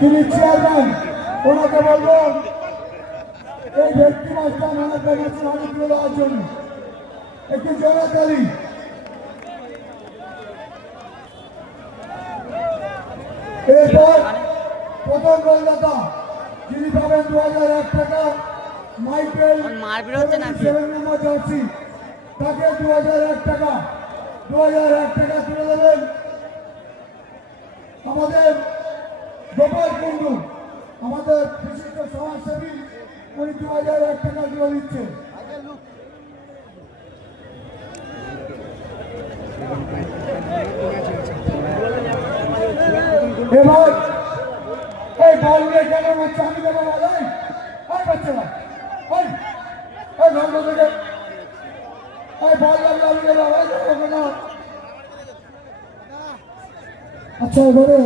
তিনি চেয়ারম্যান, ওনাকে বলবো এই ব্যক্তি মাস্টার নানাকে মানুষ দেওয়ার জন্য একটু জনতালি। এরপর প্রথম গোলদাতা যিনি পাবেন 2001 টাকা, মাইকেল 7 নম্বর জার্সি, তাকে 2001 টাকা তুলে দেবেন আমাদের গোপাল কুণ্ডু, আমাদের বিশিষ্ট সমাজসেবী, উনি 2001 টাকা তুলে দিচ্ছে। এবার এই বল নিয়ে কেন হচ্ছে আমি দেবো বলাই বাচ্চারা ঘন্টা থেকে বল লাগলে আমি দেবো। আচ্ছা, এবারে